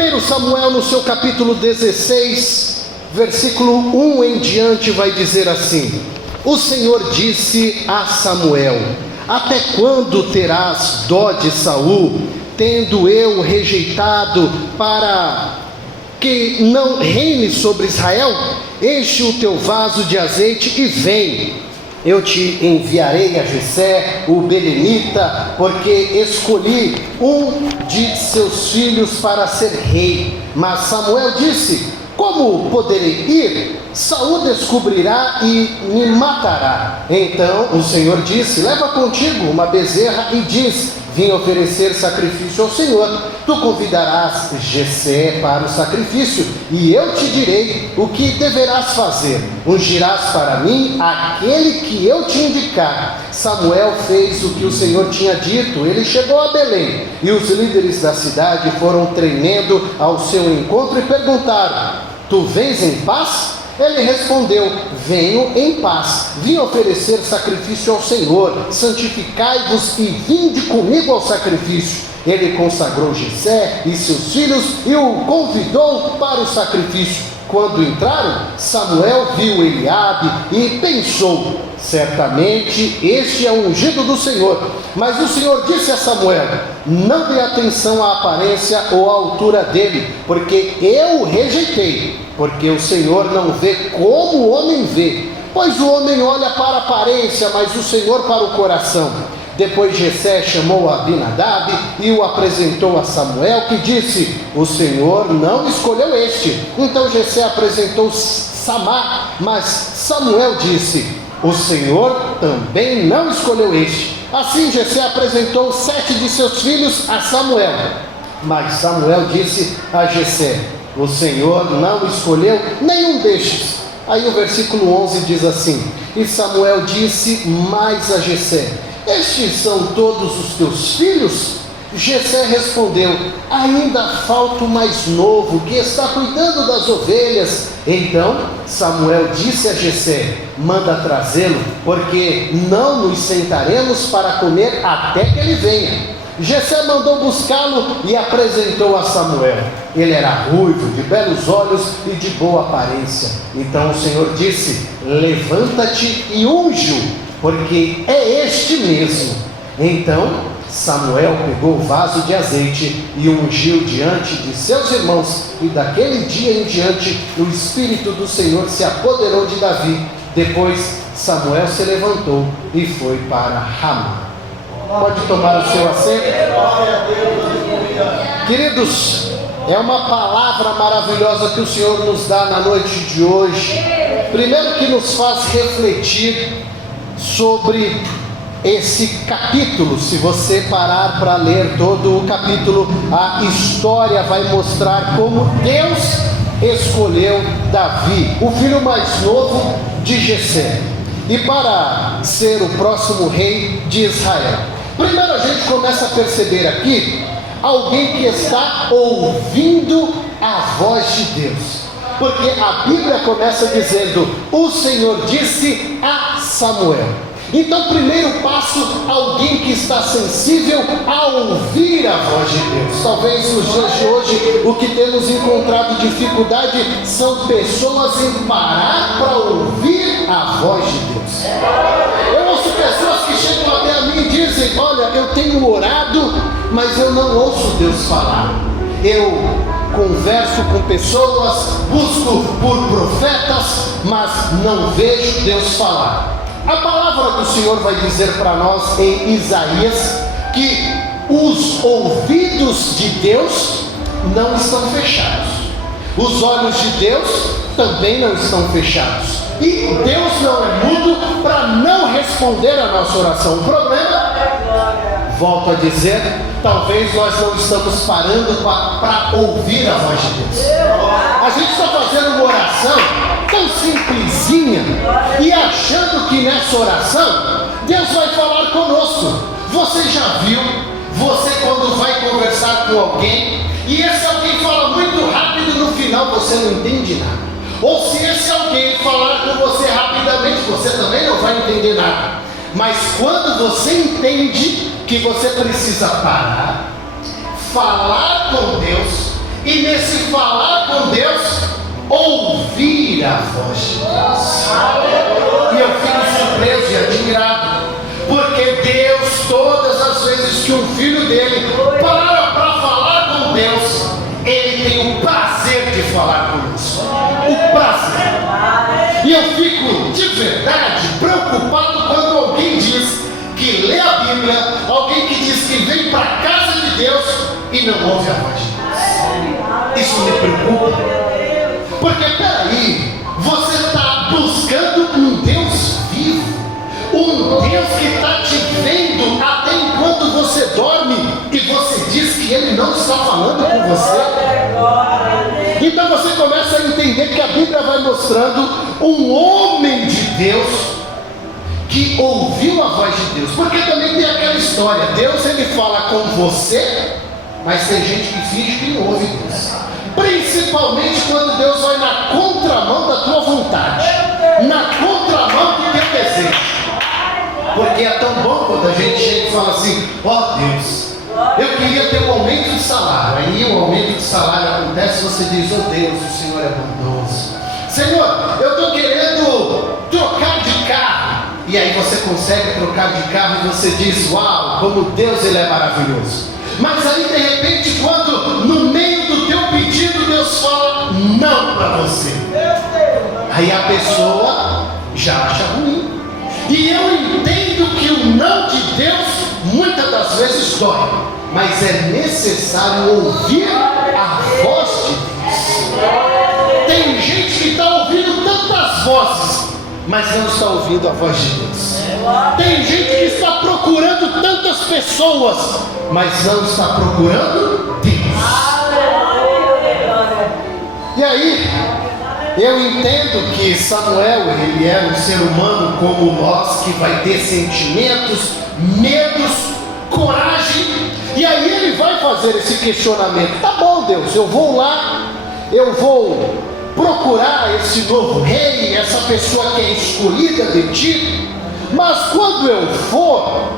1 Samuel, no seu capítulo 16, versículo 1 em diante, vai dizer assim: o Senhor disse a Samuel: até quando terás dó de Saul, tendo eu rejeitado para que não reine sobre Israel? Enche o teu vaso de azeite e vem. Eu te enviarei a Jessé, o belemita, porque escolhi um de seus filhos para ser rei. Mas Samuel disse: como poderei ir? Saul descobrirá e me matará. Então o Senhor disse: leva contigo uma bezerra e diz: vim oferecer sacrifício ao Senhor. Tu convidarás Jessé para o sacrifício, e eu te direi o que deverás fazer. Ungirás para mim aquele que eu te indicar. Samuel fez o que o Senhor tinha dito. Ele chegou a Belém, e os líderes da cidade foram tremendo ao seu encontro e perguntaram: tu vens em paz? Ele respondeu: venho em paz, vim oferecer sacrifício ao Senhor. Santificai-vos e vinde comigo ao sacrifício. Ele consagrou Jessé e seus filhos e o convidou para o sacrifício. Quando entraram, Samuel viu Eliabe e pensou: certamente este é o ungido do Senhor. Mas o Senhor disse a Samuel: não dê atenção à aparência ou à altura dele, porque eu o rejeitei. Porque o Senhor não vê como o homem vê, pois o homem olha para a aparência, mas o Senhor para o coração. Depois Jessé chamou Abinadab e o apresentou a Samuel, que disse: o Senhor não escolheu este. Então Jessé apresentou Samá, mas Samuel disse: o Senhor também não escolheu este. Assim Jessé apresentou 7 de seus filhos a Samuel. Mas Samuel disse a Jessé: o Senhor não escolheu nenhum destes. Aí o versículo 11 diz assim: e Samuel disse mais a Jessé: estes são todos os teus filhos? Jessé respondeu: ainda falta o mais novo, que está cuidando das ovelhas. Então Samuel disse a Jessé: manda trazê-lo, porque não nos sentaremos para comer até que ele venha. Jessé mandou buscá-lo e apresentou a Samuel. Ele era ruivo, de belos olhos e de boa aparência. Então o Senhor disse: levanta-te e unge-o, porque é este mesmo. Então Samuel pegou o vaso de azeite e o ungiu diante de seus irmãos. E daquele dia em diante o Espírito do Senhor se apoderou de Davi. Depois Samuel se levantou e foi para Ramá. Pode tomar o seu assento. Queridos, é uma palavra maravilhosa que o Senhor nos dá na noite de hoje. Primeiro, que nos faz refletir sobre esse capítulo. Se você parar para ler todo o capítulo, a história vai mostrar como Deus escolheu Davi, o filho mais novo de Jessé, e para ser o próximo rei de Israel. Primeiro a gente começa a perceber aqui alguém que está ouvindo a voz de Deus, porque a Bíblia começa dizendo: o Senhor disse a Samuel. Então, primeiro passo, alguém que está sensível a ouvir a voz de Deus. Talvez nos dias de hoje o que temos encontrado dificuldade são pessoas em parar para ouvir a voz de Deus. Eu ouço pessoas que chegam até a mim e dizem: olha, eu tenho orado, mas eu não ouço Deus falar. Eu converso com pessoas, busco por profetas, mas não vejo Deus falar. A palavra do Senhor vai dizer para nós em Isaías que os ouvidos de Deus não estão fechados, os olhos de Deus também não estão fechados, e Deus não é mudo para não responder a nossa oração. O problema, volto a dizer, talvez nós não estamos parando para ouvir a voz de Deus. A gente está fazendo uma oração tão simplesinha e achando que nessa oração Deus vai falar conosco. Você já viu, você quando vai conversar com alguém e esse alguém fala muito rápido, no final você não entende nada. Ou se esse alguém falar com você rapidamente, você também não vai entender nada. Mas quando você entende que você precisa parar, falar com Deus, e voz de Deus. E eu fico surpreso e admirado, porque Deus, todas as vezes que um filho dele para falar com Deus, ele tem o prazer de falar conosco. O prazer. E eu fico de verdade preocupado quando alguém diz que lê a Bíblia, alguém que diz que vem para a casa de Deus e não ouve a voz de Deus. Isso me preocupa, porque peraí, você está buscando um Deus vivo, um Deus que está te vendo até enquanto você dorme, e você diz que Ele não está falando com você. Então você começa a entender que a Bíblia vai mostrando um homem de Deus que ouviu a voz de Deus, porque também tem aquela história, Deus ele fala com você, mas tem gente que finge que não ouve Deus, principalmente quando Deus vai na contramão da tua vontade, na contramão do teu desejo, porque é tão bom quando a gente chega e fala assim, ó Deus, eu queria ter um aumento de salário, aí o aumento de salário acontece, você diz, ó Deus, o Senhor é bondoso, Senhor, eu estou querendo trocar de carro, e aí você consegue trocar de carro e você diz, uau, como Deus ele é maravilhoso. Mas aí de repente, quando no meio do teu pedido Deus fala não para você, aí a pessoa já acha ruim. E eu entendo que o não de Deus muitas das vezes dói, mas é necessário ouvir a voz de Deus. Tem gente que está ouvindo tantas vozes, mas não está ouvindo a voz de Deus. Tem gente que está procurando tantas pessoas, mas não está procurando Deus. E aí, eu entendo que Samuel, ele era um ser humano como nós, que vai ter sentimentos, medos, coragem, e aí ele vai fazer esse questionamento, tá bom Deus, eu vou lá, eu vou procurar esse novo rei, essa pessoa que é escolhida de ti, mas quando eu for,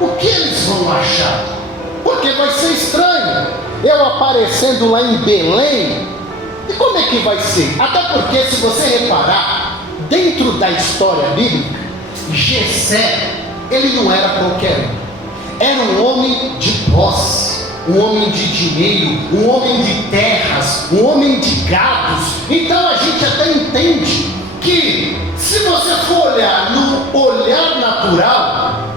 o que eles vão achar? Porque vai ser estranho, eu aparecendo lá em Belém, e como é que vai ser? Até porque se você reparar, dentro da história bíblica, Jessé, ele não era qualquer um, era um homem de posse, um homem de dinheiro, um homem de terras, um homem de gados. Então a gente até entende que se você for olhar no olhar natural,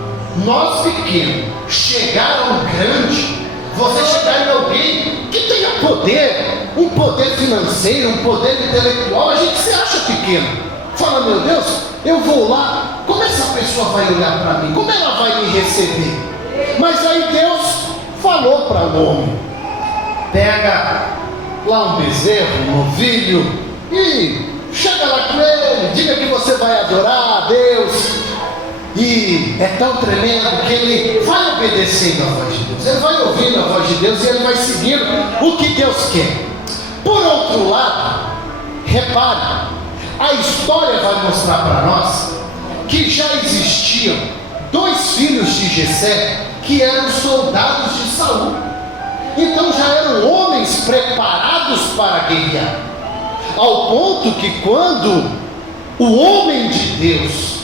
nós pequenos chegar a um grande, você chegar em alguém que tenha poder, um poder financeiro, um poder intelectual, a gente se acha pequeno, fala, meu Deus, eu vou lá, como essa pessoa vai olhar para mim, como ela vai me receber? Mas aí Deus falou para o homem, pega lá um bezerro, um novilho, e chega lá com ele, diga que você vai adorar a Deus, e é tão tremendo que ele vai obedecendo a voz de Deus, ele vai ouvindo a voz de Deus, e ele vai seguindo o que Deus quer. Por outro lado, repare, a história vai mostrar para nós, que já existiam dois filhos de Jessé, que eram soldados de Saul, então já eram homens preparados para guerrear, ao ponto que quando o homem de Deus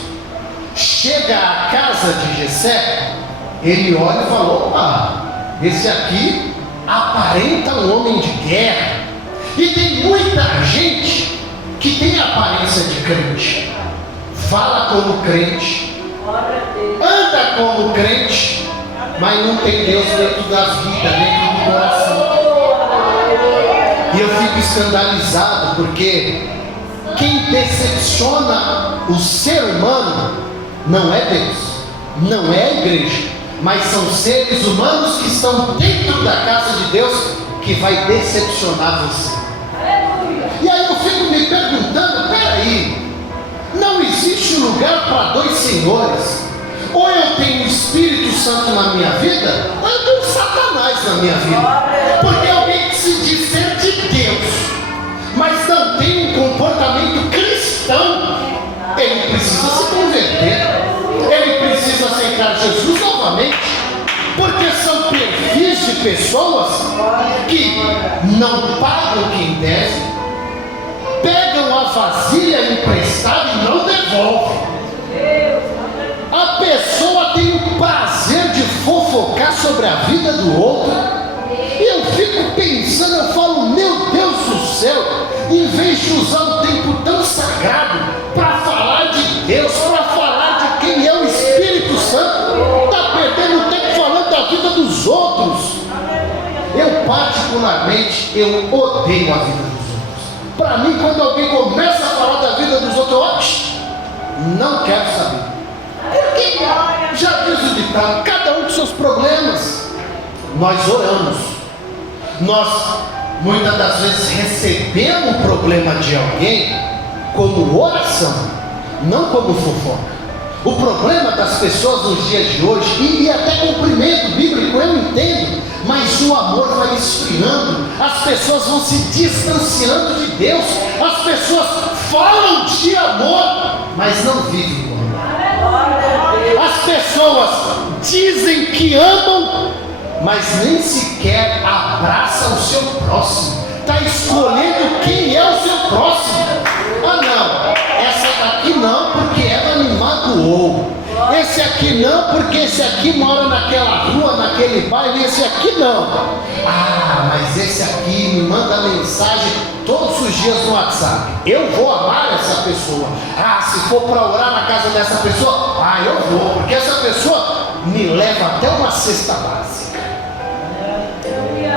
chega à casa de Jessé, ele olha e fala, opa, esse aqui aparenta um homem de guerra, e tem muita gente que tem a aparência de crente, fala como crente, anda como crente, mas não tem Deus dentro da vida, dentro do coração. E eu fico escandalizado, porque quem decepciona o ser humano não é Deus, não é a igreja, mas são seres humanos que estão dentro da casa de Deus, que vai decepcionar você. E aí eu fico me perguntando, peraí, não existe lugar para dois senhores. Ou eu tenho o Espírito Santo na minha vida, ou eu tenho Satanás na minha vida. Porque alguém que se diz ser de Deus, mas não tem um comportamento cristão, ele precisa se converter, ele precisa aceitar Jesus novamente, porque são perfis de pessoas que não pagam quem deve, pegam a vasilha emprestada e não devolvem. A pessoa tem o prazer de fofocar sobre a vida do outro. E eu fico pensando, eu falo, meu Deus do céu, em vez de usar um tempo tão sagrado para falar de Deus, para falar de quem é o Espírito Santo, está perdendo tempo falando da vida dos outros. Eu particularmente, eu odeio a vida dos outros. Para mim, quando alguém começa a falar da vida dos outros, eu não quero saber. Porque já diz o ditado, cada um com seus problemas. Nós oramos, nós muitas das vezes recebemos o problema de alguém como oração, não como fofoca. O problema das pessoas nos dias de hoje, e até cumprimento bíblico, eu entendo, mas o amor vai esfriando, as pessoas vão se distanciando de Deus, as pessoas falam de amor, mas não vivem o amor. As pessoas dizem que amam, mas nem sequer abraçam o seu próximo. Está escolhendo quem é o seu próximo. Ah não, essa daqui não, porque ela me magoou. Esse aqui não, porque esse aqui mora naquela rua, naquele bairro. Esse aqui não. Ah, mas esse aqui me manda mensagem todos os dias no WhatsApp. Eu vou amar essa pessoa. Ah, se for para orar na casa dessa pessoa, ah, eu vou, porque essa pessoa me leva até uma cesta básica.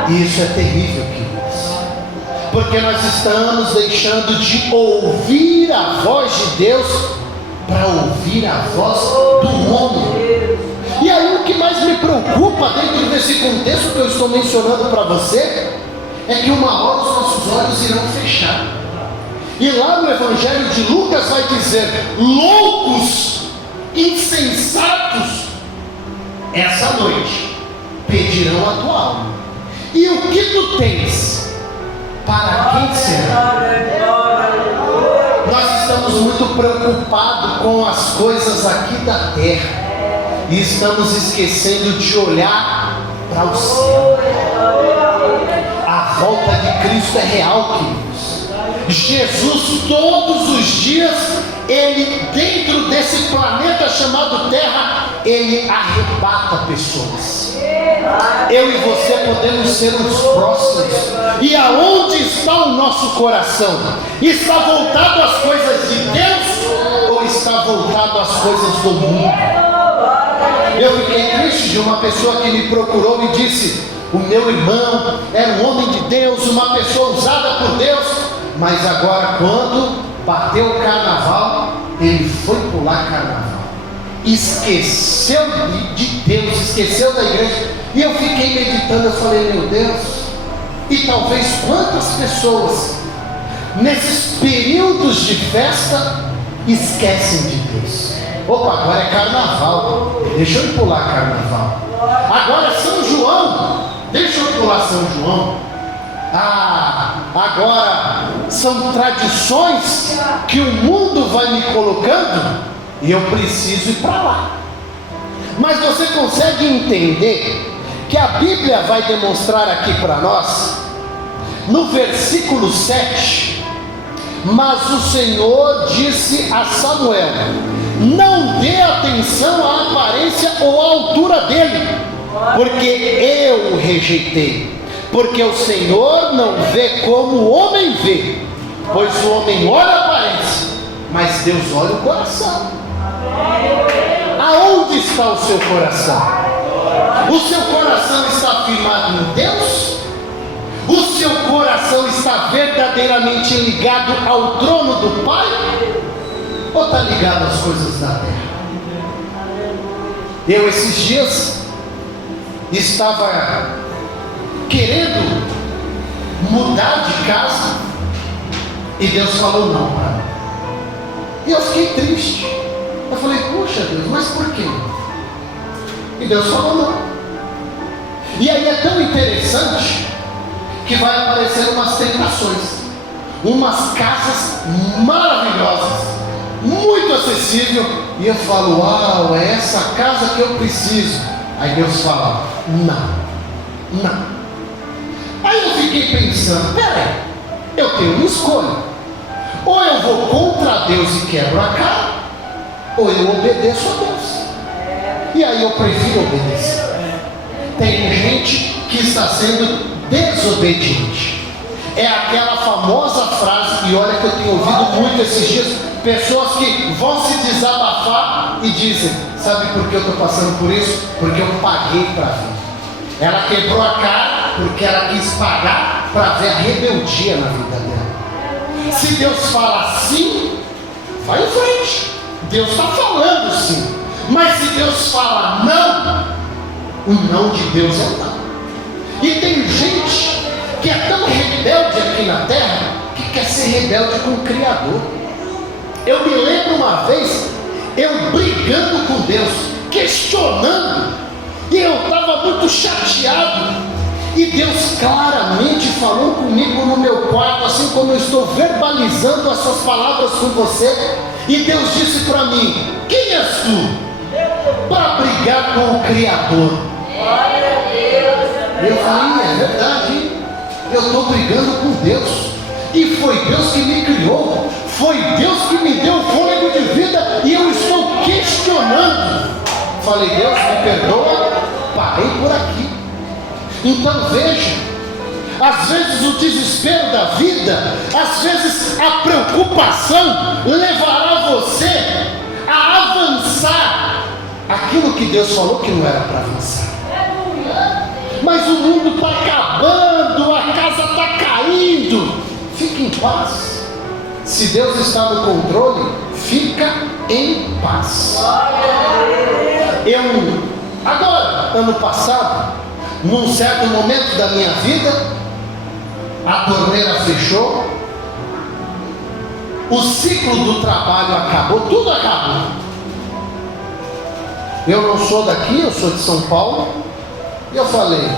E isso é terrível, queridos, porque nós estamos deixando de ouvir a voz de Deus para ouvir a voz do homem. E aí o que mais me preocupa dentro desse contexto que eu estou mencionando para você é que uma hora os nossos olhos irão fechar. E lá no Evangelho de Lucas vai dizer: loucos, insensatos, essa noite pedirão a tua alma. E o que tu tens? Para quem será? Nós estamos muito preocupados com as coisas aqui da terra e estamos esquecendo de olhar para o céu. A volta de Cristo é real, queridos. Jesus todos os dias, Ele dentro desse planeta chamado Terra, Ele arrebata pessoas. Eu e você podemos ser os próximos. E aonde está o nosso coração? Está voltado às coisas de Deus ou está voltado às coisas do mundo? Eu fiquei triste de uma pessoa que me procurou e disse: o meu irmão era um homem de Deus, uma pessoa usada por Deus, mas agora quando bateu o carnaval, ele foi pular carnaval, esqueceu de Deus, esqueceu da igreja. E eu fiquei meditando, eu falei: meu Deus, e talvez quantas pessoas nesses períodos de festa esquecem de Deus. Opa, agora é carnaval, deixa eu pular carnaval. Agora é São João, deixa eu pular São João. Ah, agora são tradições que o mundo vai me colocando e eu preciso ir para lá. Mas você consegue entender que a Bíblia vai demonstrar aqui para nós, no versículo 7, mas o Senhor disse a Samuel: não dê atenção à aparência ou à altura dele, porque eu o rejeitei. Porque o Senhor não vê como o homem vê, pois o homem olha a aparência, mas Deus olha o coração. Aonde está o seu coração? O seu coração está firmado em Deus? O seu coração está verdadeiramente ligado ao trono do Pai? Ou está ligado às coisas da terra? Eu esses dias estava querendo mudar de casa e Deus falou não para mim. E eu fiquei triste. Eu falei: puxa Deus, mas por quê? E Deus falou não. E aí é tão interessante que vai aparecer umas tentações, umas casas maravilhosas, muito acessível, e eu falo: uau, é essa casa que eu preciso. Aí Deus fala: não. Aí eu fiquei pensando: peraí, eu tenho uma escolha. Ou eu vou contra Deus e quebro a cara, ou eu obedeço a Deus. E aí eu prefiro obedecer. Tem gente que está sendo desobediente. É aquela famosa frase, e olha que eu tenho ouvido muito esses dias, pessoas que vão se desabafar e dizem: sabe por que eu estou passando por isso? Porque eu paguei para ver. Ela quebrou a cara porque ela quis pagar para ver a rebeldia na vida dela. Se Deus fala sim, vai em frente. Deus está falando sim. Mas se Deus fala não, o não de Deus é não. E tem gente que é tão rebelde aqui na terra que quer ser rebelde com o Criador. Eu me lembro uma vez, eu brigando com Deus, questionando, e eu estava muito chateado, e Deus claramente falou comigo no meu quarto, assim como eu estou verbalizando essas palavras com você, e Deus disse para mim: quem és tu para brigar com o Criador? Eu falei: é verdade, eu estou brigando com Deus, e foi Deus que me criou, foi Deus que me deu fôlego de vida, e eu estou questionando. Falei: Deus, me perdoa, parei por aqui. Então veja, às vezes o desespero da vida, às vezes a preocupação levará você a avançar aquilo que Deus falou que não era para avançar. Mas o mundo está acabando, a casa está caindo. Fique em paz. Se Deus está no controle, fica em paz. Agora, ano passado, num certo momento da minha vida, a torneira fechou, o ciclo do trabalho acabou, tudo acabou. Eu não sou daqui, eu sou de São Paulo. E eu falei: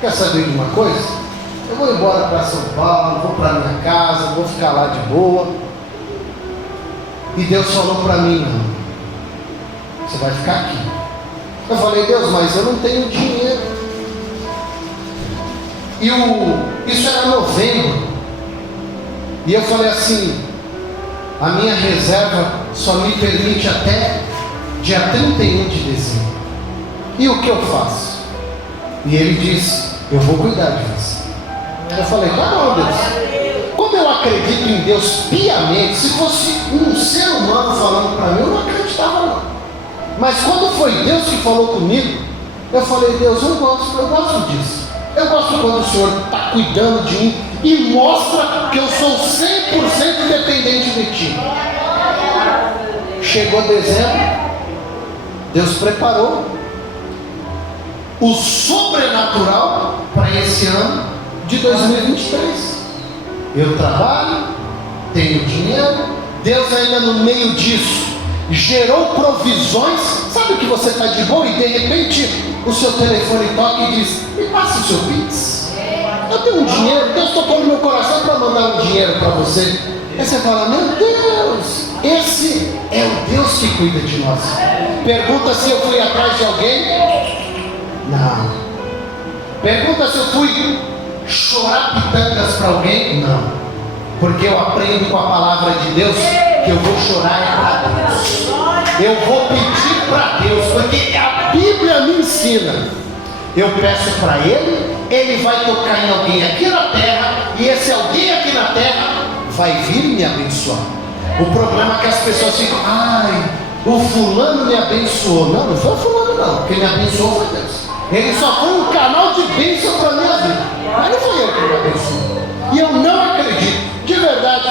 quer saber de uma coisa? Eu vou embora para São Paulo, vou para minha casa, vou ficar lá de boa. E Deus falou para mim: não, você vai ficar aqui. Eu falei: Deus, mas eu não tenho dinheiro. Isso era novembro. E eu falei assim: a minha reserva só me permite até dia 31 de dezembro. E o que eu faço? E ele disse: eu vou cuidar de você. Eu falei: tá bom, Deus. Como eu acredito em Deus piamente, se fosse um ser humano falando para mim, eu não acreditava não. Mas quando foi Deus que falou comigo, eu falei: Deus, eu gosto disso. Eu gosto quando o Senhor está cuidando de mim e mostra que eu sou 100% dependente de Ti. Chegou dezembro, Deus preparou o sobrenatural para esse ano de 2023. Eu trabalho, tenho dinheiro, Deus ainda no meio disso gerou provisões. Sabe que você está de boa e de repente o seu telefone toca e diz: me passa o seu Pix. Eu tenho um dinheiro, Deus tocou no meu coração para mandar um dinheiro para você. Aí você fala: meu Deus, esse é o Deus que cuida de nós. Pergunta se eu fui atrás de alguém. Não. Pergunta se eu fui chorar pitangas para alguém. Não. Porque eu aprendo com a palavra de Deus que eu vou chorar para Deus. Eu vou pedir para Deus, porque a Bíblia me ensina. Eu peço para Ele, Ele vai tocar em alguém aqui na terra, e esse alguém aqui na terra vai vir me abençoar. O problema é que as pessoas ficam: ai, o fulano me abençoou. Não, não foi o fulano não, quem me abençoou foi Deus. Ele só foi um canal de bênção para a minha vida, mas não foi ele que me abençoou. E eu não acredito, de verdade,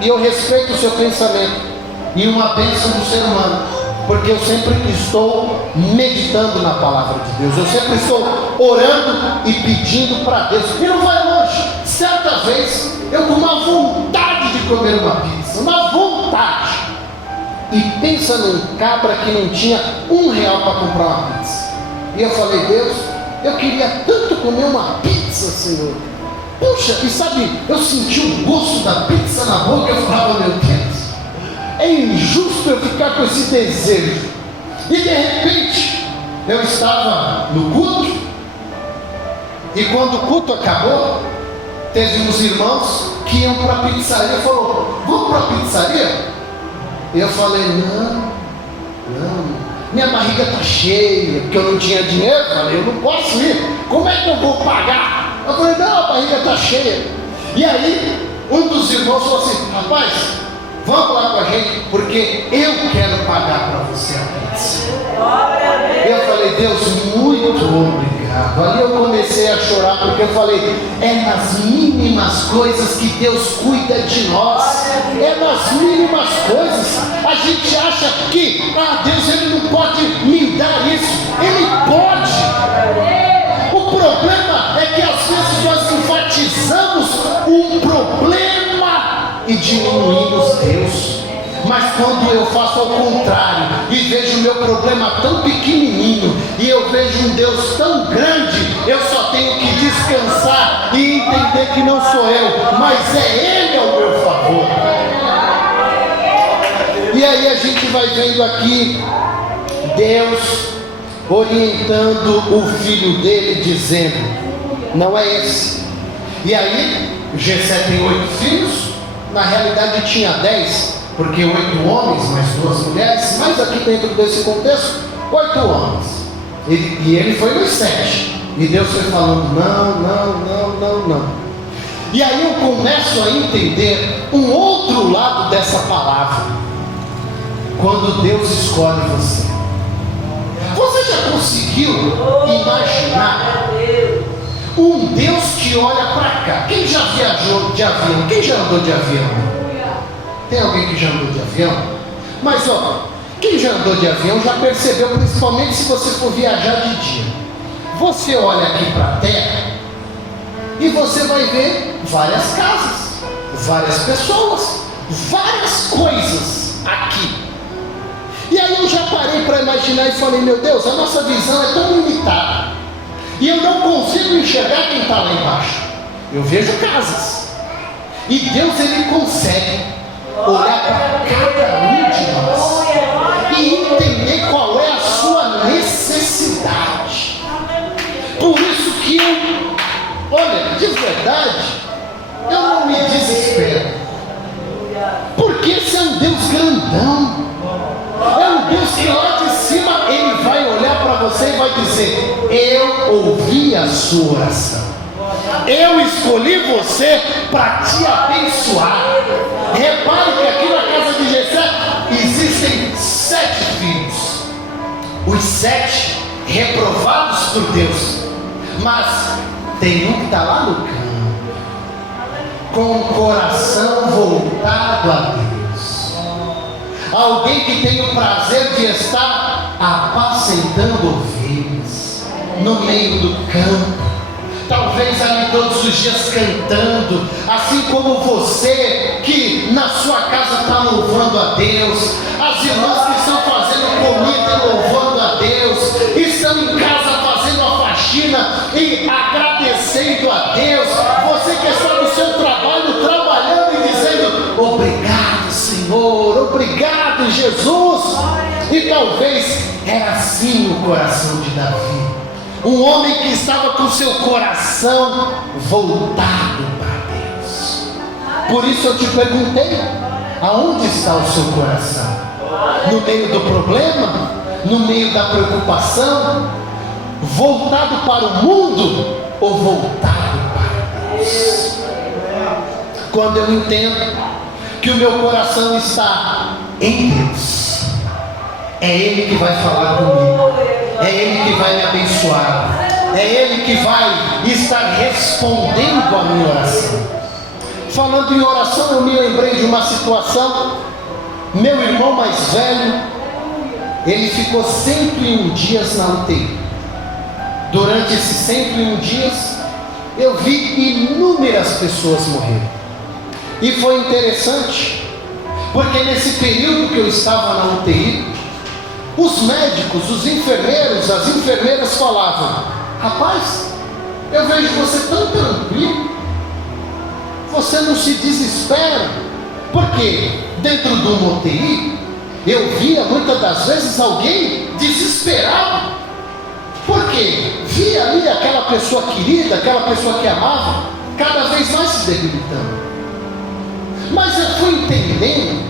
e eu respeito o seu pensamento e uma bênção do ser humano, porque eu sempre estou meditando na palavra de Deus, eu sempre estou orando e pedindo para Deus, e não vai longe. Certa vez eu com uma vontade de comer uma pizza, uma vontade, e pensa num cabra que não tinha R$1 para comprar uma pizza, e eu falei: Deus, eu queria tanto comer uma pizza, Senhor. Puxa, e sabe, eu senti o gosto da pizza na boca, eu falava: meu Deus, é injusto eu ficar com esse desejo. E de repente eu estava no culto, e quando o culto acabou, teve uns irmãos que iam para a pizzaria, falou: vamos para a pizzaria? Eu falei: não, minha barriga está cheia, porque eu não tinha dinheiro. Eu falei: eu não posso ir, como é que eu vou pagar? Eu falei: não, a barriga está cheia. E aí um dos irmãos falou assim: rapaz, vamos lá com a gente, porque eu quero pagar para você a pizza. Eu falei: Deus, muito obrigado. Ali eu comecei a chorar, porque eu falei: é nas mínimas coisas que Deus cuida de nós. É nas mínimas coisas. A gente acha que Deus, Ele não pode me dar isso. Ele pode. O problema é que às vezes nós enfatizamos um problema e diminuímos Deus. Mas quando eu faço ao contrário e vejo o meu problema tão pequenininho e eu vejo um Deus tão grande, eu só tenho que descansar e entender que não sou eu, mas é Ele ao meu favor. E aí a gente vai vendo aqui Deus orientando o filho dele, dizendo: não é esse. E aí Jessé tem 8 filhos, na realidade tinha 10, porque 8 homens mais 2 mulheres, mas aqui dentro desse contexto, 8 homens. E ele foi nos 7. E Deus foi falando: não. E aí eu começo a entender um outro lado dessa palavra. Quando Deus escolhe você, você já conseguiu imaginar um Deus que olha para cá? Quem já viajou de avião? Quem já andou de avião? Tem alguém que já andou de avião? Mas quem já andou de avião já percebeu, principalmente se você for viajar de dia, você olha aqui para a terra e você vai ver várias casas, várias pessoas, várias coisas aqui. E aí eu já parei para imaginar e falei: meu Deus, a nossa visão é tão limitada e eu não consigo enxergar quem está lá embaixo. Eu vejo casas, e Deus, Ele consegue olhar para cada um de nós e entender qual é a sua necessidade. Por isso que olha, de verdade, eu não me desespero, porque esse é um Deus grandão. É um Deus que lá de cima Ele vai olhar para você e vai dizer: eu ouvi a sua oração, eu escolhi você para te abençoar. Repare que aqui na casa de Jessé existem 7 filhos, os 7 reprovados por Deus, mas tem um que está lá no campo, com o coração voltado a Deus. Alguém que tem o prazer de estar apacentando ovelhas no meio do campo, talvez ali todos os dias cantando, assim como você que na sua casa está louvando a Deus, as irmãs que estão fazendo comida e louvando a Deus, estão em casa fazendo a faxina e agradecendo a Deus, você que está no seu trabalho trabalhando e dizendo: obrigado, Senhor, obrigado, Jesus. E talvez era assim o coração de Davi, um homem que estava com seu coração voltado para Deus. Por isso eu te perguntei: aonde está o seu coração? No meio do problema? No meio da preocupação? Voltado para o mundo ou voltado para Deus? Quando eu entendo que o meu coração está em Deus, é Ele que vai falar comigo, é Ele que vai me abençoar, é Ele que vai estar respondendo a minha oração. Falando em oração, eu me lembrei de uma situação. Meu irmão mais velho, ele ficou 101 dias na UTI. Durante esses 101 dias, eu vi inúmeras pessoas morrerem. E foi interessante, porque nesse período que eu estava na UTI, os médicos, os enfermeiros, as enfermeiras falavam: rapaz, eu vejo você tão tranquilo, você não se desespera. Porque dentro de uma UTI, eu via muitas das vezes alguém desesperado, porque via ali aquela pessoa querida, aquela pessoa que amava, cada vez mais se debilitando. Mas eu fui entendendo,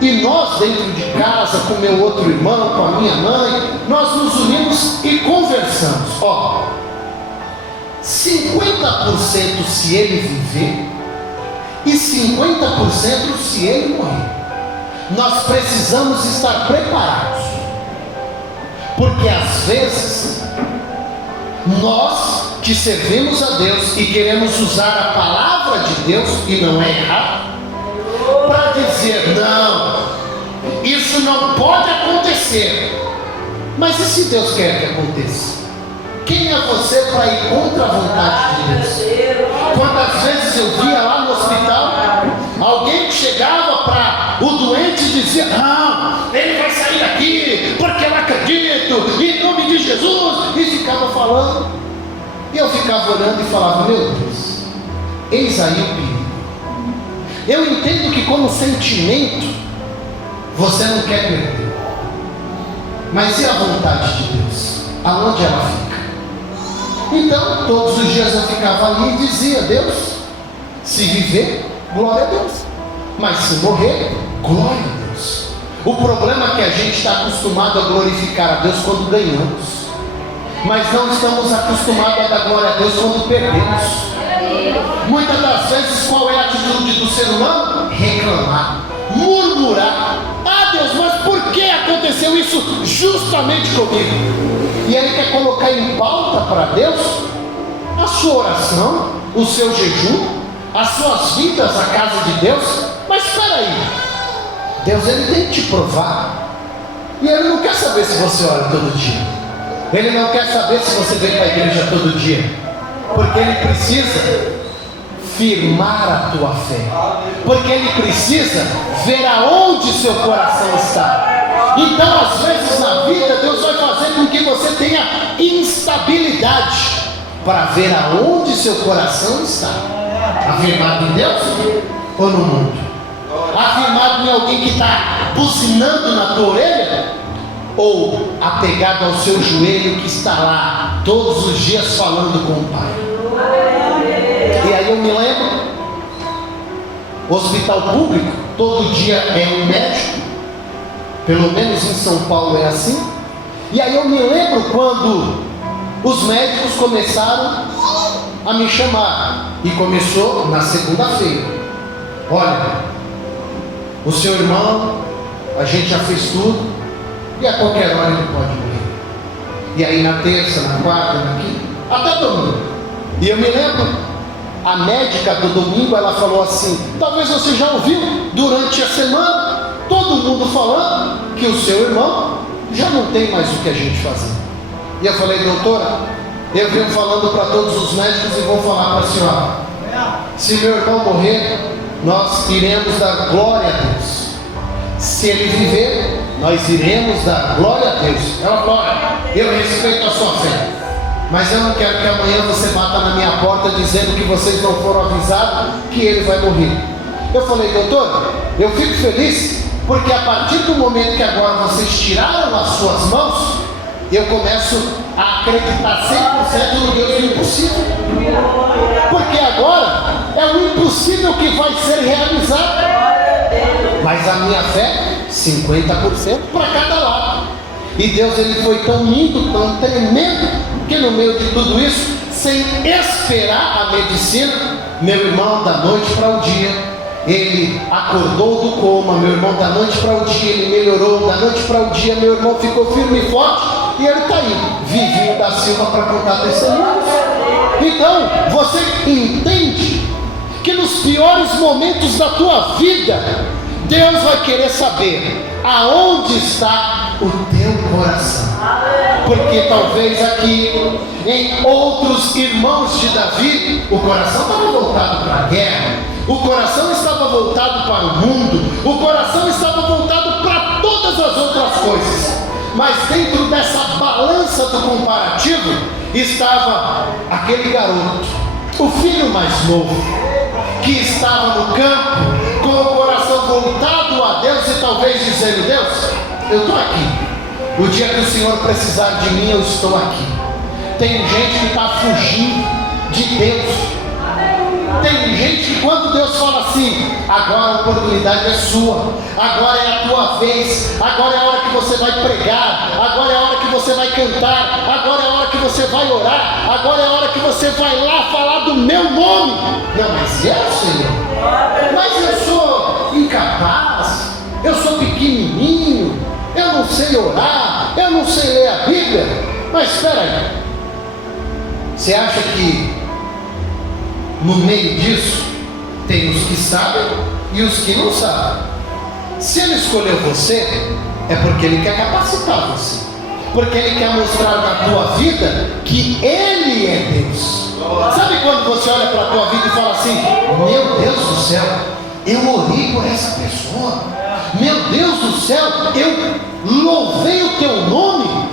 e nós dentro de casa, com meu outro irmão, com a minha mãe, nós nos unimos e conversamos. Ó, 50% se ele viver e 50% se ele morrer. Nós precisamos estar preparados, porque às vezes nós que servimos a Deus e queremos usar a palavra de Deus, e não é errado, para dizer: não, isso não pode acontecer. Mas e se Deus quer que aconteça? Quem é você para ir contra a vontade de Deus? Quantas vezes eu via lá no hospital alguém que chegava para o doente e dizia: não, ele vai sair daqui porque eu acredito, em nome de Jesus, e ficava falando, e eu ficava olhando e falava: meu Deus, eis aí o perigo. Eu entendo que como sentimento você não quer perder, mas e a vontade de Deus? Aonde ela fica? Então todos os dias eu ficava ali e dizia: Deus, se viver, glória a Deus, mas se morrer, glória a Deus. O problema é que a gente está acostumado a glorificar a Deus quando ganhamos, mas não estamos acostumados a dar glória a Deus quando perdemos. Muitas das vezes qual é a atitude do ser humano? Reclamar, murmurar: ah Deus, mas por que aconteceu isso justamente comigo? E ele quer colocar em pauta para Deus a sua oração, o seu jejum, as suas vidas à casa de Deus. Mas espera aí, Deus ele tem que te provar, e ele não quer saber se você ora todo dia, ele não quer saber se você vem para a igreja todo dia, porque ele precisa firmar a tua fé, porque ele precisa ver aonde seu coração está. Então às vezes na vida Deus vai fazer com que você tenha instabilidade, para ver aonde seu coração está. Afirmado em Deus ou no mundo? Afirmado em alguém que está buzinando na tua orelha, ou apegado ao seu joelho que está lá todos os dias falando com o Pai? E aí eu me lembro, hospital público, todo dia é um médico, pelo menos em São Paulo é assim. E aí eu me lembro quando os médicos começaram a me chamar, e começou na segunda-feira: olha, o seu irmão, a gente já fez tudo, e a qualquer hora ele pode morrer. E aí na terça, na quarta, na quinta, até domingo. E eu me lembro, a médica do domingo, ela falou assim: talvez você já ouviu durante a semana todo mundo falando que o seu irmão já não tem mais o que a gente fazer. E eu falei: doutora, eu venho falando para todos os médicos e vou falar para a senhora: se meu irmão morrer, nós iremos dar glória a Deus. Se ele viver, nós iremos dar glória a Deus. Ela falou: olha, eu respeito a sua fé, mas eu não quero que amanhã você bata na minha porta dizendo que vocês não foram avisados que ele vai morrer. Eu falei: doutor, eu fico feliz, porque a partir do momento que agora vocês tiraram as suas mãos, eu começo a acreditar 100% no Deus do impossível, porque agora é o impossível que vai ser realizado, mas a minha fé, 50% para cada lado. E Deus ele foi tão lindo, tão tremendo, que no meio de tudo isso, sem esperar a medicina, meu irmão, da noite para o dia, ele acordou do coma. Meu irmão, da noite para o dia, ele melhorou. Da noite para o dia, meu irmão ficou firme e forte, e ele está aí, Vivinho da Silva, para contar testemunhos. Então, você entende que nos piores momentos da tua vida, Deus vai querer saber aonde está o teu coração. Porque talvez aqui, em outros irmãos de Davi, o coração estava voltado para a guerra, o coração estava voltado para o mundo, o coração estava voltado para todas as outras coisas. Mas dentro dessa balança do comparativo estava aquele garoto, o filho mais novo, que estava no campo com o coração voltado a Deus e talvez dizendo: Deus, eu estou aqui, o dia que o Senhor precisar de mim, eu estou aqui. Tem gente que está fugindo de Deus, Tem gente que quando Deus fala assim, agora a oportunidade é sua, agora é a tua vez, agora é a hora que você vai pregar, agora é a hora que você vai cantar, agora é a hora que você vai orar, agora é a hora que você vai lá falar do meu nome. Não, mas eu, Senhor, mas eu sou incapaz, eu sou pequenininho, eu não sei orar, eu não sei ler a Bíblia. Mas espera aí, você acha que no meio disso tem os que sabem e os que não sabem? Se Ele escolheu você, é porque Ele quer capacitar você, porque Ele quer mostrar na tua vida que Ele é Deus. Sabe quando você olha para a tua vida e fala assim, meu Deus do céu, eu orei por essa pessoa, meu Deus do céu, eu louvei o teu nome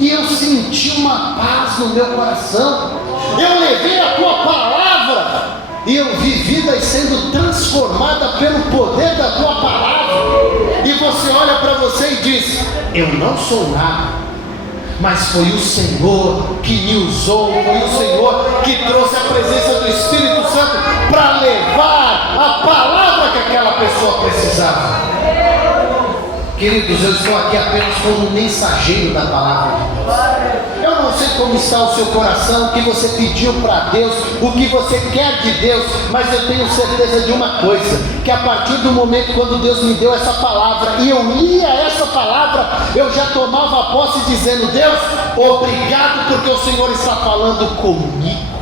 e eu senti uma paz no meu coração, eu levei a tua palavra e eu vi vidas sendo transformadas pelo poder da tua palavra. E você olha para você e diz, eu não sou nada, mas foi o Senhor que me usou, foi o Senhor que trouxe a presença do Espírito Santo para levar a palavra que aquela pessoa precisava. Queridos, eu estou aqui apenas como um mensageiro da palavra de Deus. Eu não sei como está o seu coração, o que você pediu para Deus, o que você quer de Deus, mas eu tenho certeza de uma coisa, que a partir do momento quando Deus me deu essa palavra, e eu lia essa palavra, eu já tomava posse dizendo, Deus, obrigado porque o Senhor está falando comigo.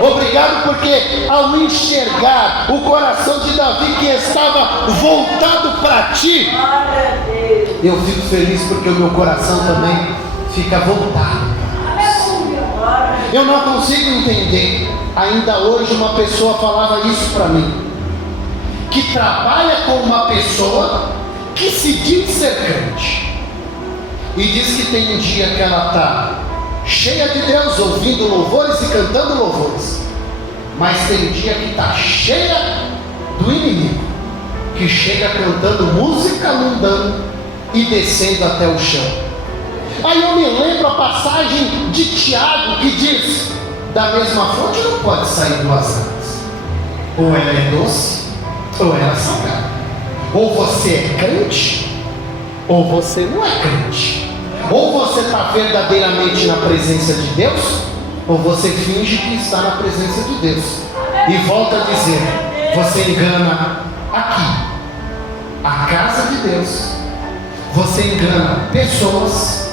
Obrigado porque ao enxergar o coração de Davi que estava voltado para ti, eu fico feliz porque o meu coração também fica voltado. Eu não consigo entender, ainda hoje uma pessoa falava isso para mim, que trabalha com uma pessoa que se diz ser crente e diz que tem um dia que ela está cheia de Deus, ouvindo louvores e cantando louvores, mas tem dia que está cheia do inimigo, que chega cantando música mundana e descendo até o chão. Aí eu me lembro a passagem de Tiago que diz, da mesma fonte não pode sair duas águas, ou ela é doce ou ela é salgada, ou você é crente ou você não é crente. Ou você está verdadeiramente na presença de Deus, ou você finge que está na presença de Deus. E volta a dizer, você engana aqui, a casa de Deus, você engana pessoas,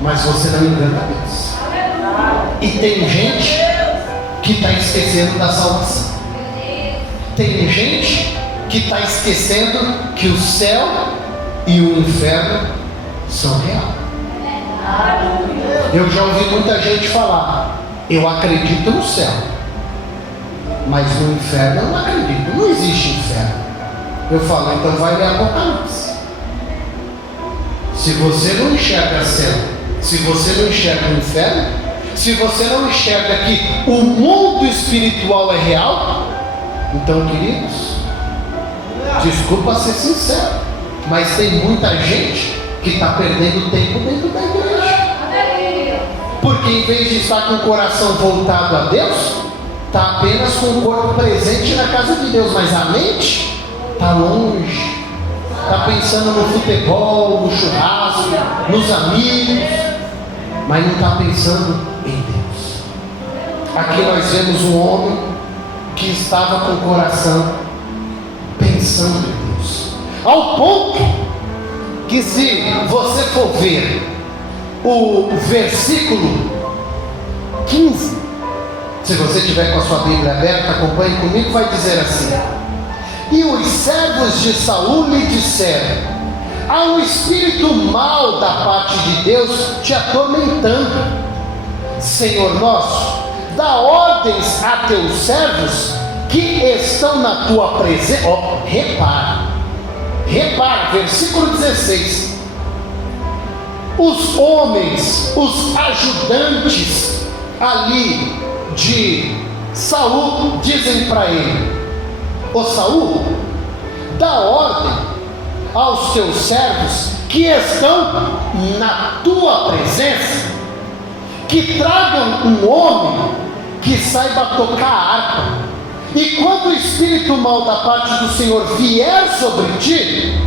mas você não engana Deus. E tem gente que está esquecendo da salvação. Tem gente que está esquecendo que o céu e o inferno são reais. Eu já ouvi muita gente falar, eu acredito no céu, mas no inferno eu não acredito, não existe inferno. Eu falo, então vai ler Apocalipse. Se você não enxerga céu, se você não enxerga o inferno, se você não enxerga que o mundo espiritual é real, então, queridos, desculpa ser sincero, mas tem muita gente que está perdendo tempo dentro da igreja. Porque em vez de estar com o coração voltado a Deus, está apenas com o corpo presente na casa de Deus, mas a mente está longe, está pensando no futebol, no churrasco, nos amigos, mas não está pensando em Deus. Aqui nós vemos um homem que estava com o coração pensando em Deus, ao ponto que, se você for ver o versículo 15, se você tiver com a sua Bíblia aberta, acompanhe comigo, vai dizer assim: e os servos de Saul lhe disseram, há um espírito mau da parte de Deus te atormentando. Senhor nosso, dá ordens a teus servos que estão na tua presença. Repara, versículo 16. Os homens, os ajudantes ali de Saul dizem para ele: ô Saul, dá ordem aos teus servos que estão na tua presença, que tragam um homem que saiba tocar harpa, E quando o espírito mau da parte do Senhor vier sobre ti,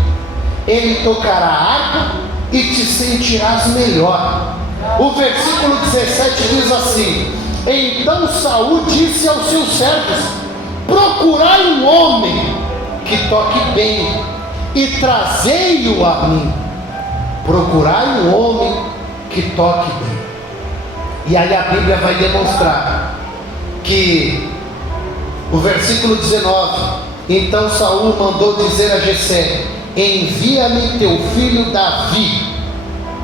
ele tocará a harpa e te sentirás melhor. O versículo 17 diz assim: então Saul disse aos seus servos: procurai um homem que toque bem e trazei-o a mim. Procurai um homem que toque bem. E aí a Bíblia vai demonstrar que o versículo 19: então Saul mandou dizer a Jessé: envia-me teu filho Davi,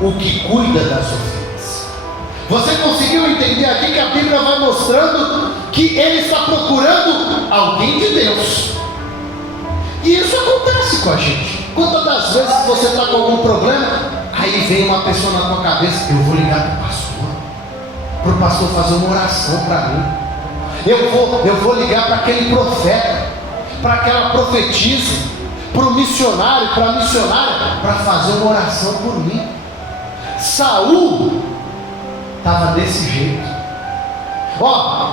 o que cuida das ovelhas. Você conseguiu entender aqui que a Bíblia vai mostrando que ele está procurando alguém de Deus? E isso acontece com a gente. Quantas das vezes você está com algum problema, aí vem uma pessoa na tua cabeça: eu vou ligar para o pastor fazer uma oração para mim. Eu vou ligar para aquele profeta, para aquela profetisa, para o missionário, para a missionária, para fazer uma oração por mim. Saul estava desse jeito.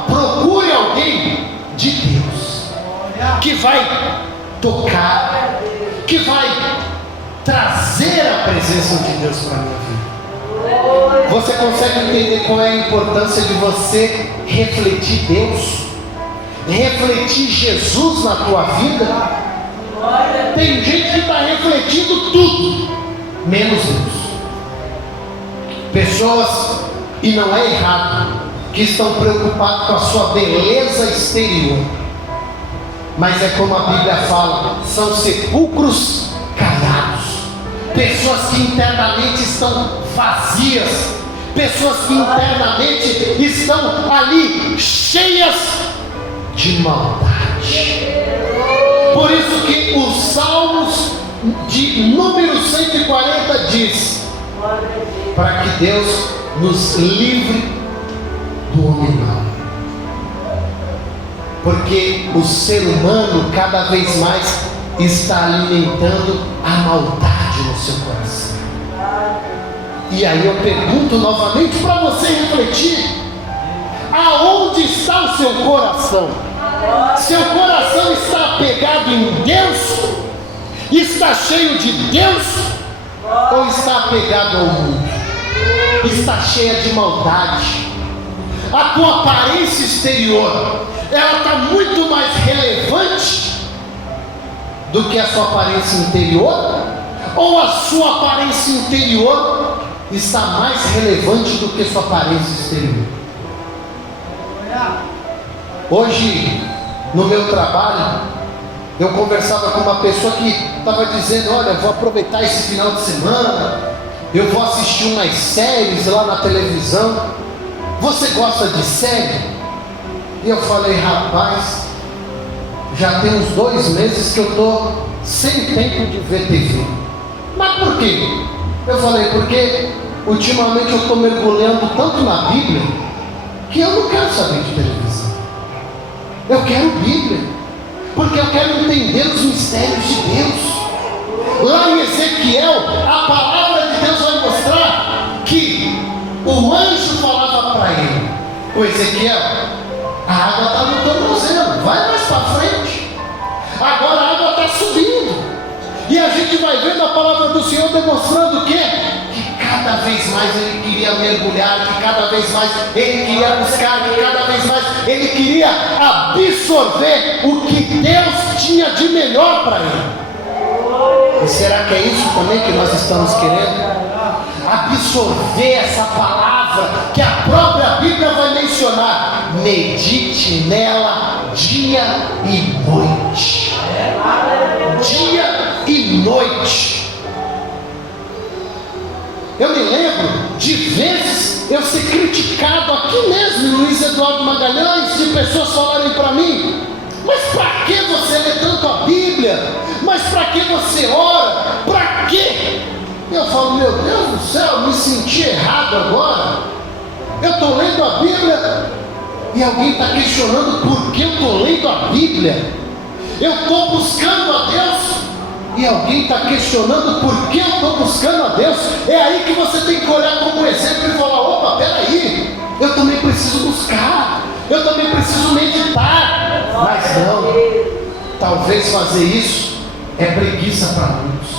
Procure alguém de Deus, que vai tocar, que vai trazer a presença de Deus para a minha vida. Você consegue entender qual é a importância de você refletir Deus, refletir Jesus na tua vida? Tem gente que está refletindo tudo, menos Deus. Pessoas, e não é errado, que estão preocupados com a sua beleza exterior, mas é como a Bíblia fala: são sepulcros caiados. Pessoas que internamente estão vazias, pessoas que internamente estão ali cheias de maldade. Por isso que os Salmos de número 140 diz: para que Deus nos livre do homem mau. Porque o ser humano cada vez mais está alimentando a maldade no seu coração. E aí eu pergunto novamente para você refletir: aonde está o seu coração? Seu coração está apegado em Deus? Está cheio de Deus? Ou está apegado ao mundo? Está cheia de maldade. A tua aparência exterior, ela está muito mais relevante do que a sua aparência interior? Ou a sua aparência interior está mais relevante do que a sua aparência exterior? Hoje, no meu trabalho, eu conversava com uma pessoa que estava dizendo: olha, vou aproveitar esse final de semana, eu vou assistir umas séries lá na televisão. Você gosta de série? E eu falei: rapaz, já tem uns 2 meses que eu estou sem tempo de ver TV. Mas por quê? Eu falei: porque ultimamente eu estou mergulhando tanto na Bíblia, que eu não quero saber de televisão. Eu quero Bíblia, porque eu quero entender os mistérios de Deus. Lá em Ezequiel, a palavra de Deus vai mostrar que o anjo falava para ele: o Ezequiel, a água está no tornozelo, vai mais para frente, agora a água está subindo. E a gente vai vendo a palavra do Senhor demonstrando o quê? Que cada vez mais ele queria mergulhar, que cada vez mais ele queria buscar, que cada vez mais ele queria absorver o que Deus tinha de melhor para ele. E será que é isso também que nós estamos querendo? Absorver essa palavra que a própria Bíblia vai mencionar: medite nela dia e noite. Dia e noite. Eu me lembro de vezes eu ser criticado aqui mesmo em Luiz Eduardo Magalhães, de pessoas falarem para mim: mas para que você lê tanto a Bíblia? Mas para que você ora? Para quê? Eu falo: meu Deus do céu, me senti errado agora. Eu estou lendo a Bíblia e alguém está questionando por que eu estou lendo a Bíblia. Eu estou buscando a Deus e alguém está questionando por que eu estou buscando a Deus. É aí que você tem que olhar como exemplo e falar: opa, peraí, eu também preciso buscar, eu também preciso meditar. Mas não, talvez fazer isso é preguiça para muitos,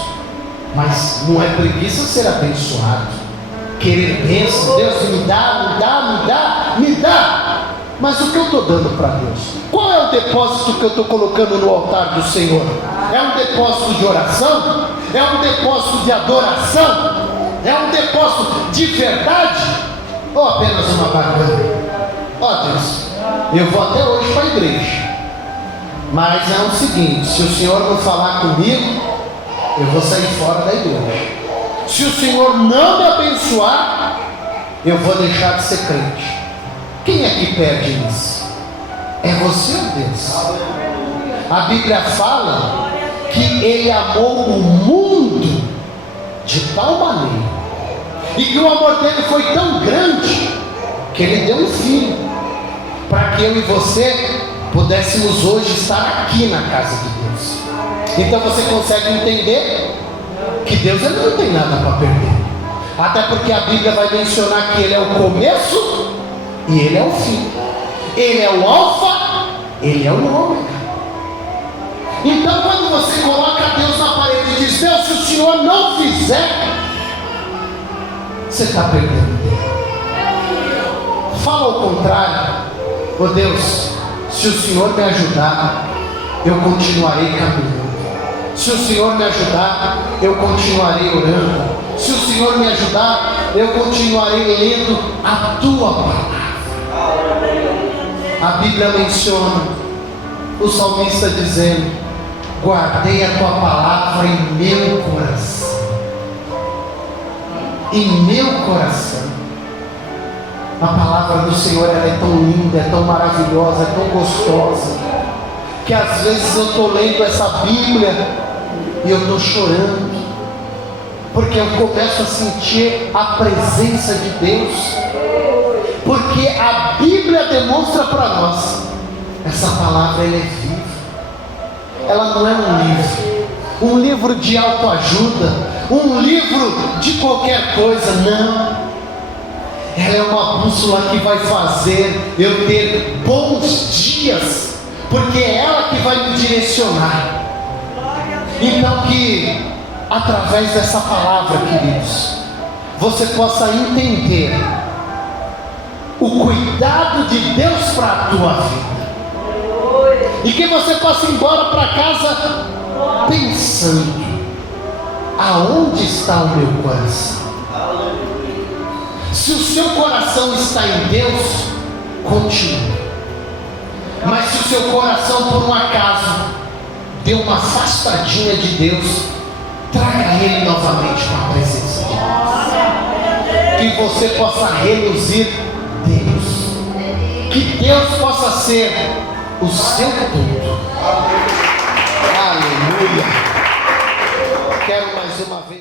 mas não é preguiça ser abençoado, querer bênção. Deus me dá, me dá, me dá, me dá. Mas o que eu estou dando para Deus? Qual é o depósito que eu estou colocando no altar do Senhor? É um depósito de oração? É um depósito de adoração? É um depósito de verdade? Ou apenas uma barganha? Ó Deus, eu vou até hoje para a igreja, mas é o seguinte: se o Senhor não falar comigo, eu vou sair fora da igreja. Se o Senhor não me abençoar, eu vou deixar de ser crente. Quem é que perde isso? É você ou Deus? A Bíblia fala que Ele amou o mundo de tal maneira, e que o amor dele foi tão grande, que Ele deu um filho, para que eu e você pudéssemos hoje estar aqui na casa de Deus. Então você consegue entender que Deus ele não tem nada para perder, até porque a Bíblia vai mencionar que Ele é o começo e Ele é o fim, Ele é o alfa, Ele é o ômega. Então quando você coloca Deus na parede e diz: Deus, se o Senhor não fizer, você está perdendo tempo. Fala ao contrário: oh Deus, se o Senhor me ajudar, eu continuarei caminhando. Se o Senhor me ajudar, eu continuarei orando. Se o Senhor me ajudar, eu continuarei lendo a tua palavra. A Bíblia menciona o salmista dizendo: guardei a tua palavra em meu coração. Em meu coração. A palavra do Senhor ela é tão linda, é tão maravilhosa, é tão gostosa, que às vezes eu estou lendo essa Bíblia e eu estou chorando, porque eu começo a sentir a presença de Deus, porque a Bíblia demonstra para nós, essa palavra ela é viva, ela não é um livro de autoajuda, um livro de qualquer coisa, não. Ela é uma bússola que vai fazer eu ter bons dias, porque é ela que vai me direcionar. Então que através dessa palavra, queridos, você possa entender o cuidado de Deus para a tua vida, e que você possa ir embora para casa pensando: aonde está o meu coração? Se o seu coração está em Deus, continue. Mas se o seu coração por um acaso deu uma afastadinha de Deus, traga ele novamente para a presença de Deus, que você possa reluzir Deus, que Deus possa ser o seu tudo. Aleluia. Quero mais uma vez